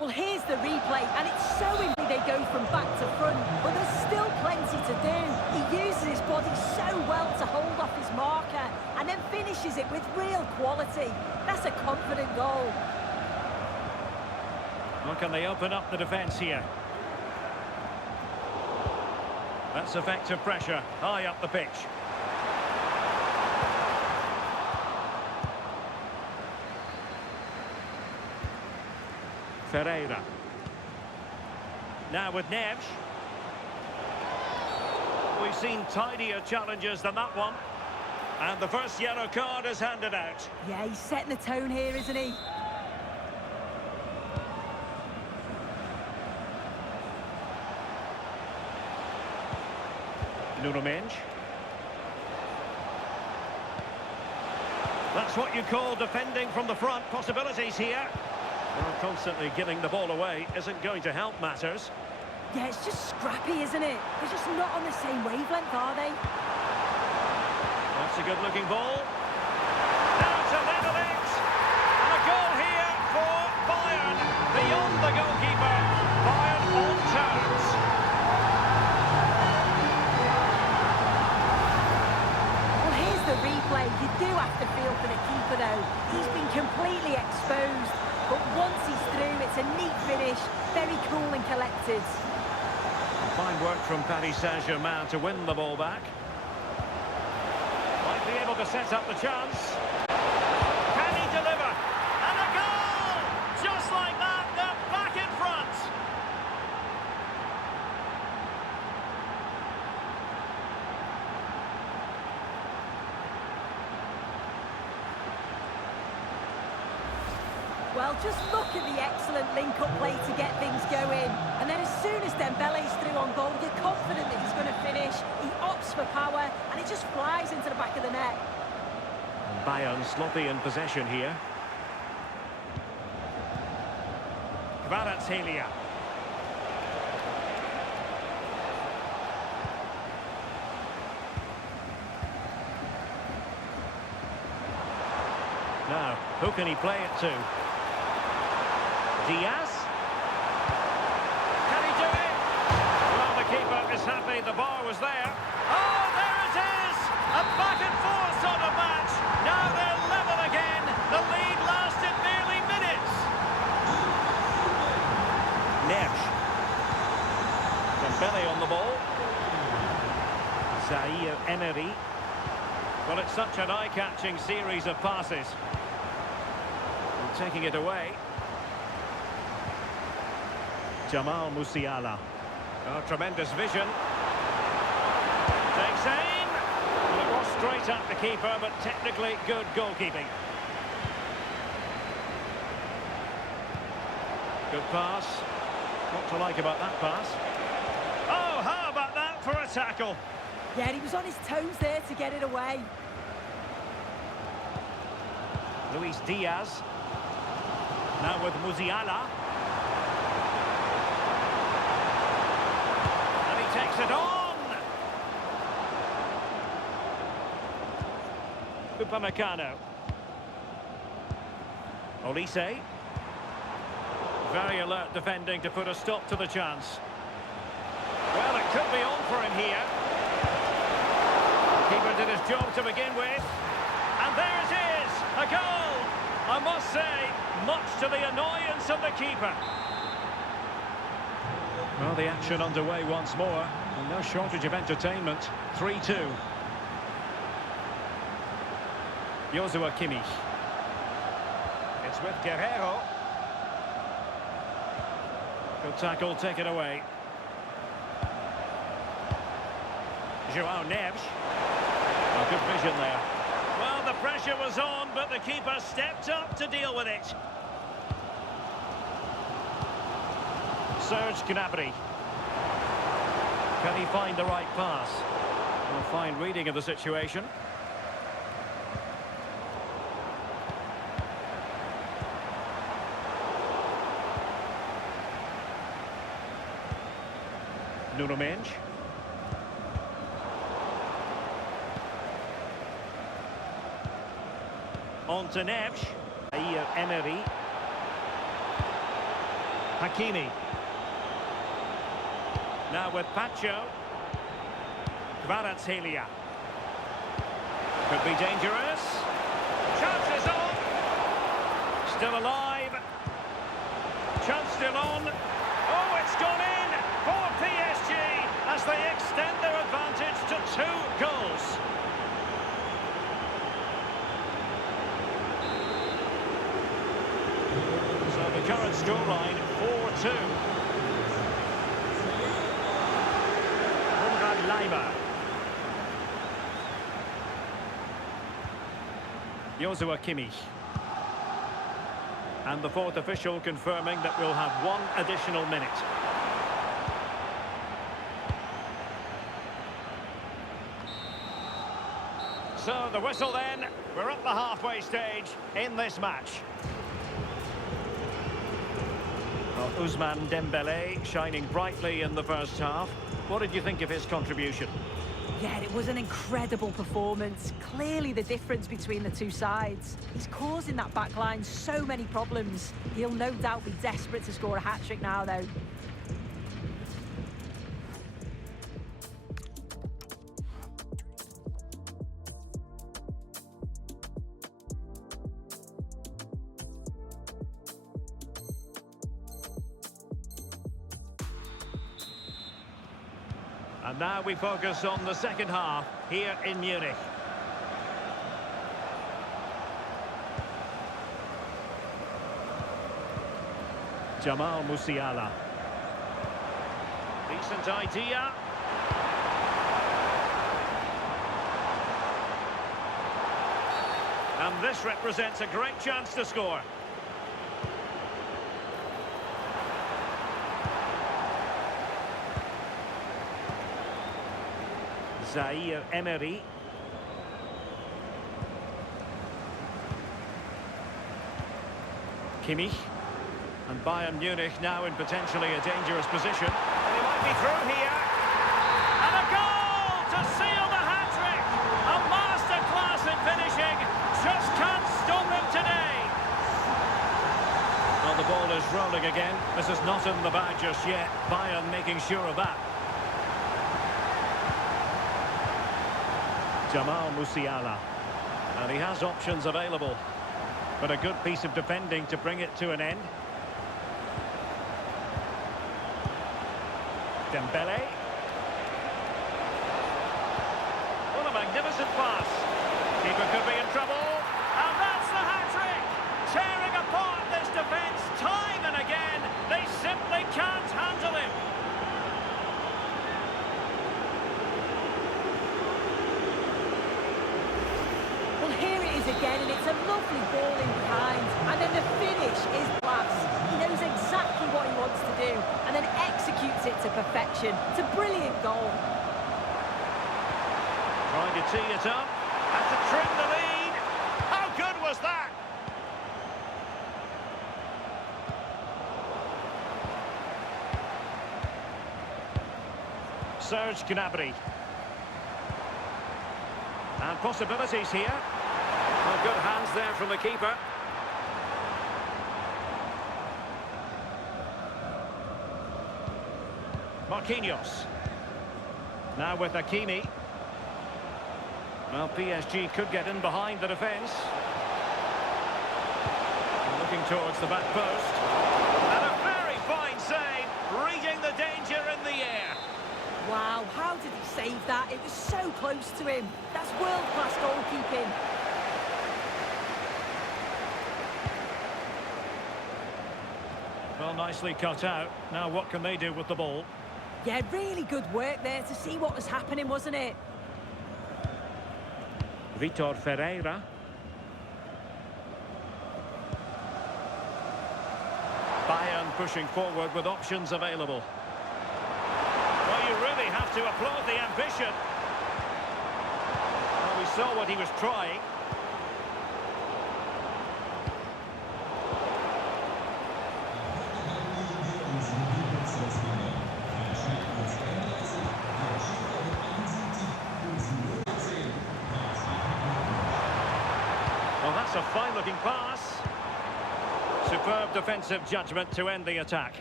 Well, here's the replay, and it's showing me they go from back to front, but there's still plenty to do. He uses his body so well to hold off his marker, and then finishes it with real quality. That's a confident goal. Well, can they open up the defence here? That's effective pressure, high up the pitch. Ferreira. Now with Neves. We've seen tidier challenges than that one. And the first yellow card is handed out. Yeah, he's setting the tone here, isn't he? Nuno Mendes. That's what you call defending from the front. Possibilities here. Well, constantly giving the ball away isn't going to help matters. Yeah, it's just scrappy, isn't it? They're just not on the same wavelength, are they? That's a good-looking ball. Now to level it. And a goal here for Bayern. Beyond the goalkeeper. Bayern on terms. Well, here's the replay. You do have to feel for the keeper, though. He's been completely exposed. But once he's through, it's a neat finish. Very cool and collected. Fine work from Paris Saint-Germain to win the ball back. Might be able to set up the chance. Can he deliver? And a goal! Just like that, they're back in front. Well, just look at the excellent link-up play to get things going. And then as soon as Dembele's through on goal, you're confident that he's going to finish. He opts for power, and it just flies into the back of the net. Bayern sloppy in possession here. Kvaratskhelia. Now, who can he play it to? Diaz? Can he do it? Well, the keeper is happy the bar was there. Oh, there it is! A back and forth sort of match. Now they're level again. The lead lasted nearly minutes. Neves. Dembele on the ball. Zaire Emery. Well, it's such an eye-catching series of passes. And taking it away. Jamal Musiala. Oh, tremendous vision. Takes aim. Well, it was straight at the keeper, but technically good goalkeeping. Good pass. What to like about that pass? Oh, how about that for a tackle? Yeah, he was on his toes there to get it away. Luis Diaz. Now with Musiala. Takes it on! Upamecano. Olise. Very alert defending to put a stop to the chance. Well, it could be on for him here. Keeper did his job to begin with. And there it is! A goal! I must say, much to the annoyance of the keeper. Well, the action underway once more, and no shortage of entertainment. 3-2. Joshua Kimmich. It's with Guerrero. Good tackle, take it away. João Neves. Oh, good vision there. Well, the pressure was on, but the keeper stepped up to deal with it. Serge Gnabry. Can he find the right pass? Well, fine reading of the situation. Nuno Mendes. On to Neves. Emery. Hakimi. Now with Pacho. Kvaratskhelia. Could be dangerous. Chances on. Still alive. Chance still on. Oh, it's gone in for PSG as they extend their advantage to 2 goals. So the current scoreline 4-2. Konrad Laimer. Joshua Kimmich. And the fourth official confirming that we'll have 1 additional minute. So the whistle then. We're at the halfway stage in this match. Well, Ousmane Dembélé shining brightly in the first half. What did you think of his contribution? Yeah, it was an incredible performance. Clearly the difference between the two sides. He's causing that back line so many problems. He'll no doubt be desperate to score a hat-trick now, though. And now we focus on the second half here in Munich. Jamal Musiala. Decent idea. And this represents a great chance to score. Zaire Emery. Kimmich. And Bayern Munich now in potentially a dangerous position. And he might be through here. And a goal to seal the hat-trick. A masterclass in finishing. Just can't stop him today. Well, the ball is rolling again. This is not in the bag just yet. Bayern making sure of that. Jamal Musiala. And he has options available. But a good piece of defending to bring it to an end. Dembele. What a magnificent pass. Keeper could be in trouble. And that's the hat-trick. Tearing apart this defence time and again. They simply can't handle him. Well, here it is again, and it's a lovely ball in behind. And then the finish is class. He knows exactly what he wants to do, and then executes it to perfection. It's a brilliant goal. Trying to tee it up, and to trim the lead. How good was that? Serge Gnabry. And possibilities here. Well, good hands there from the keeper. Marquinhos. Now with Hakimi. Well, PSG could get in behind the defence. Looking towards the back post. And a very fine save, reading the danger in the air. Wow, how did he save that? It was so close to him. That's world-class goalkeeping. Well, nicely cut out. Now what can they do with the ball? Yeah, really good work there to see what was happening, wasn't it? Vitor Ferreira. Bayern pushing forward with options available. Well, you really have to applaud the ambition. Well, we saw what he was trying. Well, that's a fine-looking pass. Superb defensive judgment to end the attack.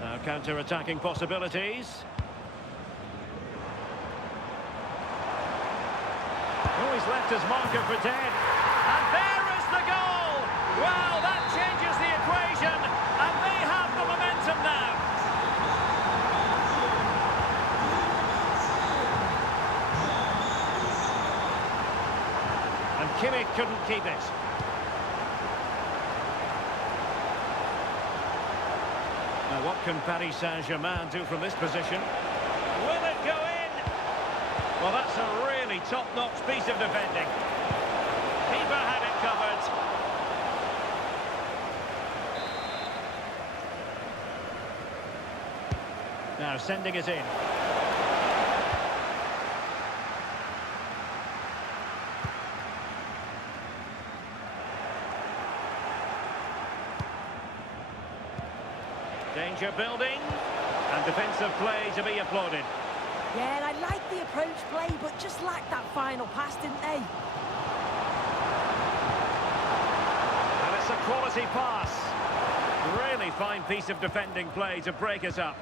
Now counter-attacking possibilities. Oh, he's left his marker for dead. And there is the goal! Well, that changes the equation, and they have the momentum now. And Kimmich couldn't keep it. Now, what can Paris Saint-Germain do from this position? Will it go in? Well, that's a really top-notch piece of defending. Keeper had it covered. Now sending it in. Danger building, and defensive play to be applauded. Yeah, and I like the approach play, but just lacked that final pass, didn't they? And it's a quality pass. Really fine piece of defending play to break us up.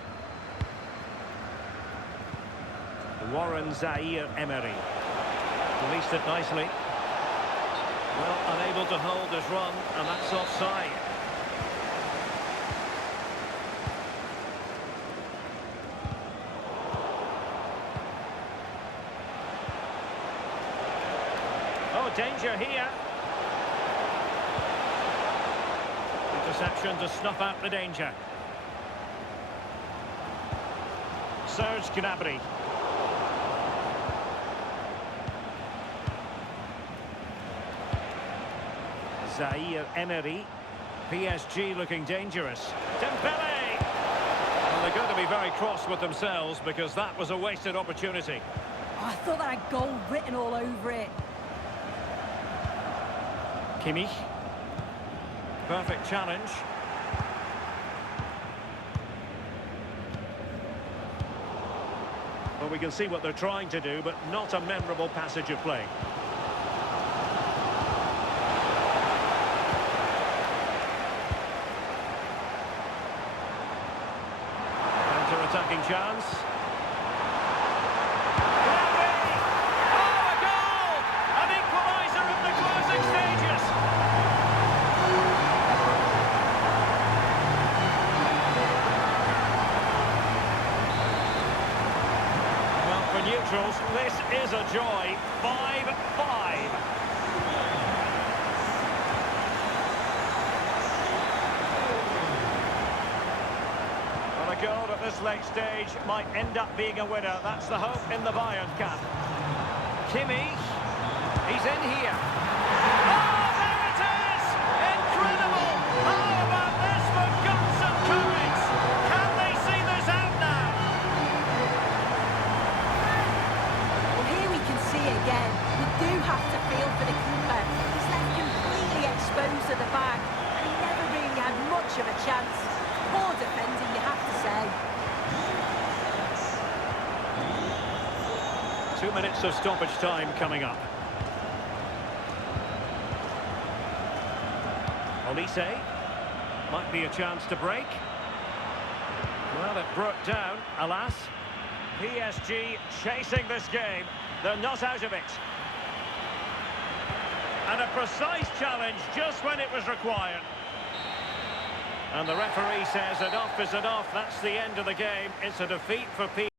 Warren Zaire-Emery. Released it nicely. Well, unable to hold his run, and that's offside. Oh, danger here. Interception to snuff out the danger. Serge Gnabry. Zaire-Emery. PSG looking dangerous. Dembele! Well, they're going to be very cross with themselves because that was a wasted opportunity. Oh, I thought that had goal written all over it. Kimmich. Perfect challenge. Well, we can see what they're trying to do, but not a memorable passage of play. Counter-attacking chance. Neutrals, this is a joy. 5-5. Well, a goal at this late stage might end up being a winner. That's the hope in the Bayern camp. Kimmich, he's in here. Oh, there it is! Incredible! How about this for guts and courage? Can they see this out now? Again, you do have to feel for the keeper. He's left completely exposed to the bag, and he never really had much of a chance. Poor defending, you have to say. 2 minutes of stoppage time coming up. Olise. Might be a chance to break. Well, it broke down, alas. PSG chasing this game. They're not out of it. And a precise challenge just when it was required. And the referee says enough is enough. That's the end of the game. It's a defeat for PSG.